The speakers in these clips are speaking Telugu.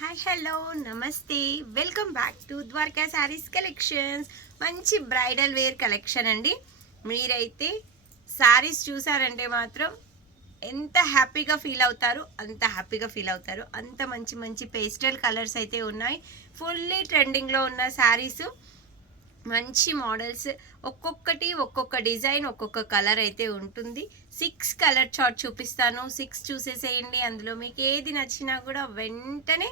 హాయ్ హలో నమస్తే welcome back to Dwaraka sarees collections. మంచి బ్రైడల్ వేర్ కలెక్షన్ అండి. మీరైతే శారీస్ చూసారంటే మాత్రం ఎంత హ్యాపీగా ఫీల్ అవుతారు, అంత మంచి మంచి పేస్టల్ కలర్స్ అయితే ఉన్నాయి. ఫుల్లీ ట్రెండింగ్లో ఉన్న శారీస్, మంచి మోడల్స్, ఒక్కొక్క డిజైన్ ఒక్కొక్క కలర్ అయితే ఉంటుంది. 6 కలర్ చార్ట్ చూపిస్తాను. 6 చూసేసేయండి. అందులో మీకు ఏది నచ్చినా కూడా వెంటనే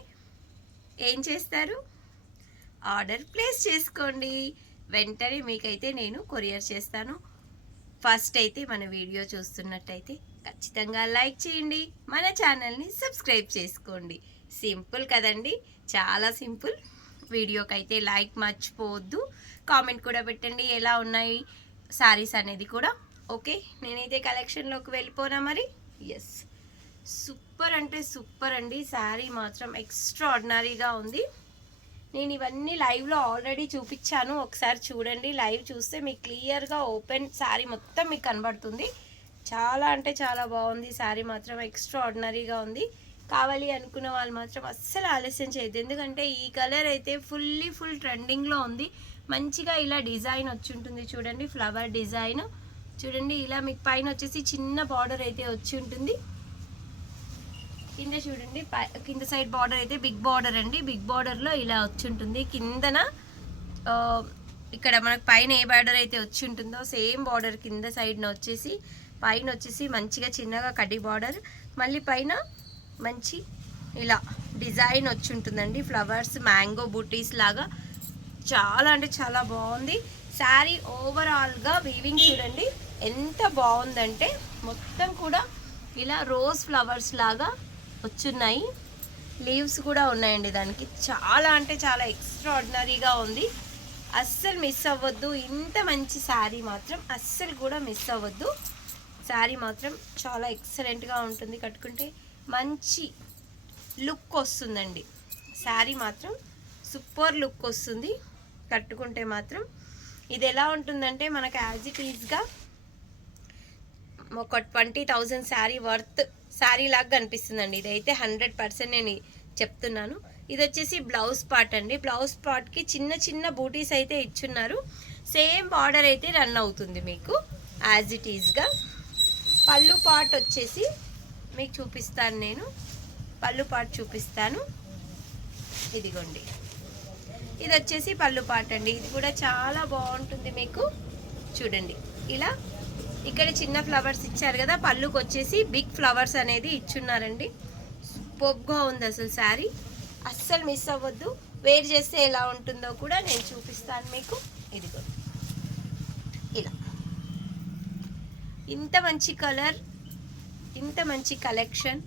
ఏం చేస్తారు, ఆర్డర్ ప్లేస్ చేసుకోండి. వెంటనే మీకైతే నేను కొరియర్ చేస్తాను. ఫస్ట్ అయితే మన వీడియో చూస్తున్నట్టయితే ఖచ్చితంగా లైక్ చేయండి, మన ఛానల్ని సబ్స్క్రైబ్ చేసుకోండి. సింపుల్ కదండి, చాలా సింపుల్. వీడియోకి అయితే లైక్ మర్చిపోవద్దు, కామెంట్ కూడా పెట్టండి ఎలా ఉన్నాయి శారీస్ అనేది కూడా. ఓకే, నేనైతే కలెక్షన్లోకి వెళ్ళిపోనా మరి. ఎస్, సూపర్ అంటే సూపర్ అండి. శారీ మాత్రం ఎక్స్ట్రాడినరీగా ఉంది. నేను ఇవన్నీ లైవ్లో ఆల్రెడీ చూపించాను, ఒకసారి చూడండి. లైవ్ చూస్తే మీకు క్లియర్గా ఓపెన్ శారీ మొత్తం మీకు కనబడుతుంది. చాలా అంటే చాలా బాగుంది శారీ మాత్రం, ఎక్స్ట్రాడినరీగా ఉంది. కావాలి అనుకున్న వాళ్ళు మాత్రం అస్సలు ఆలస్యం చేయద్దు, ఎందుకంటే ఈ కలర్ అయితే ఫుల్ ట్రెండింగ్లో ఉంది. మంచిగా ఇలా డిజైన్ వచ్చి ఉంటుంది చూడండి, ఫ్లవర్ డిజైన్ చూడండి. ఇలా మీకు పైన వచ్చేసి చిన్న బార్డర్ అయితే వచ్చి ఉంటుంది. కింద చూడండి, కింద సైడ్ బార్డర్ అయితే బిగ్ బార్డర్ అండి. బిగ్ బార్డర్లో ఇలా వచ్చి ఉంటుంది. కిందన ఇక్కడ మనకు పైన ఏ బార్డర్ అయితే వచ్చి ఉంటుందో సేమ్ బార్డర్ కింద సైడ్న వచ్చేసి, పైన వచ్చేసి మంచిగా చిన్నగా కడ్డీ బార్డర్, మళ్ళీ పైన మంచి ఇలా డిజైన్ వచ్చి ఉంటుందండి. ఫ్లవర్స్, మ్యాంగో బూటీస్ లాగా చాలా అంటే చాలా బాగుంది శారీ. ఓవరాల్గా వీవింగ్ చూడండి ఎంత బాగుందంటే, మొత్తం కూడా ఇలా రోజ్ ఫ్లవర్స్ లాగా వచ్చున్నాయి. లీవ్స్ కూడా ఉన్నాయండి దానికి. చాలా అంటే చాలా ఎక్స్ట్రాడినరీగా ఉంది. అస్సలు మిస్ అవ్వద్దు. ఇంత మంచి శారీ మాత్రం అస్సలు కూడా మిస్ అవ్వద్దు. శారీ మాత్రం చాలా ఎక్సలెంట్గా ఉంటుంది. కట్టుకుంటే మంచి లుక్ వస్తుందండి. శారీ మాత్రం సూపర్ లుక్ వస్తుంది కట్టుకుంటే మాత్రం. ఇది ఎలా ఉంటుందంటే మనకు యాజ్ ఇట్ ఈజ్గా ఒక 20,000 శారీ వర్త్ శారీ లాగా కనిపిస్తుందండి. ఇదైతే 100% నేను చెప్తున్నాను. ఇది వచ్చేసి బ్లౌజ్ పార్ట్ అండి. బ్లౌజ్ పార్ట్కి చిన్న చిన్న బూటీస్ అయితే ఇచ్చున్నారు. సేమ్ బార్డర్ అయితే రన్ అవుతుంది మీకు యాజ్ ఇట్ ఈజ్గా. పళ్ళు పార్ట్ వచ్చేసి మీకు చూపిస్తాను నేను, పళ్ళు పార్ట్ చూపిస్తాను. ఇదిగోండి, ఇది వచ్చేసి పళ్ళు పార్ట్ అండి. ఇది కూడా చాలా బాగుంటుంది మీకు. చూడండి ఇలా ఇక్కడ చిన్న ఫ్లవర్స్ ఇచ్చారు కదా, పళ్ళుకి వచ్చేసి బిగ్ ఫ్లవర్స్ అనేది ఇచ్చున్నారండి. సూపర్గా ఉంది అసలు శారీ. అస్సలు మిస్ అవ్వద్దు. వేర్ చేస్తే ఎలా ఉంటుందో కూడా నేను చూపిస్తాను మీకు. ఇదిగో ఇలా ఇంత మంచి కలర్, ఇంత మంచి కలెక్షన్,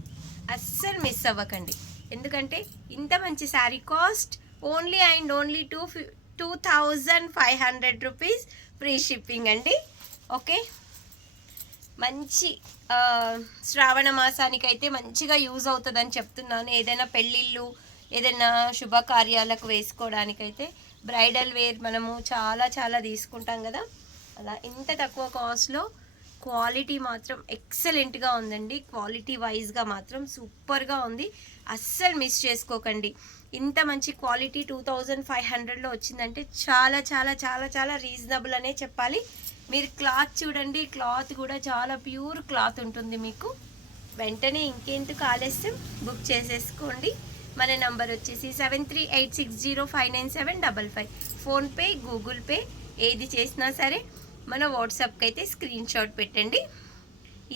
అస్సలు మిస్ అవ్వకండి. ఎందుకంటే ఇంత మంచి sari cost only and only 2,500 rupees, free shipping అండి. ఓకే, మంచి శ్రావణ మాసానికి అయితే మంచిగా యూజ్ అవుతుందని చెప్తున్నాను. ఏదైనా పెళ్ళిళ్ళు, ఏదైనా శుభకార్యాలకు వేసుకోవడానికైతే బ్రైడల్ వేర్ మనము చాలా చాలా తీసుకుంటాం కదా, అలా ఇంత తక్కువ కాస్ట్లో క్వాలిటీ మాత్రం ఎక్సలెంట్గా ఉందండి. క్వాలిటీ వైజ్గా మాత్రం సూపర్గా ఉంది. అస్సలు మిస్ చేసుకోకండి. ఇంత మంచి క్వాలిటీ 2,500లో వచ్చిందంటే చాలా చాలా చాలా చాలా రీజనబుల్ అనే చెప్పాలి. మీరు క్లాత్ చూడండి, క్లాత్ కూడా చాలా ప్యూర్ క్లాత్ ఉంటుంది మీకు. వెంటనే ఇంకెందుకు ఆలస్యం, బుక్ చేసేసుకోండి. మన నంబర్ వచ్చేసి 7386059755. ఫోన్పే, గూగుల్ పే ఏది చేసినా సరే మన వాట్సాప్కి అయితే స్క్రీన్ షాట్ పెట్టండి.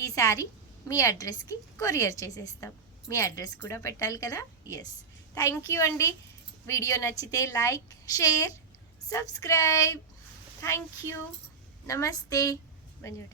ఈ సారీ మీ అడ్రస్కి కొరియర్ చేసేస్తాం. మీ అడ్రస్ కూడా పెట్టాలి కదా. ఎస్, థ్యాంక్ యూ అండి. వీడియో నచ్చితే like, share, subscribe. Thank you. నమస్తే. బంజోట.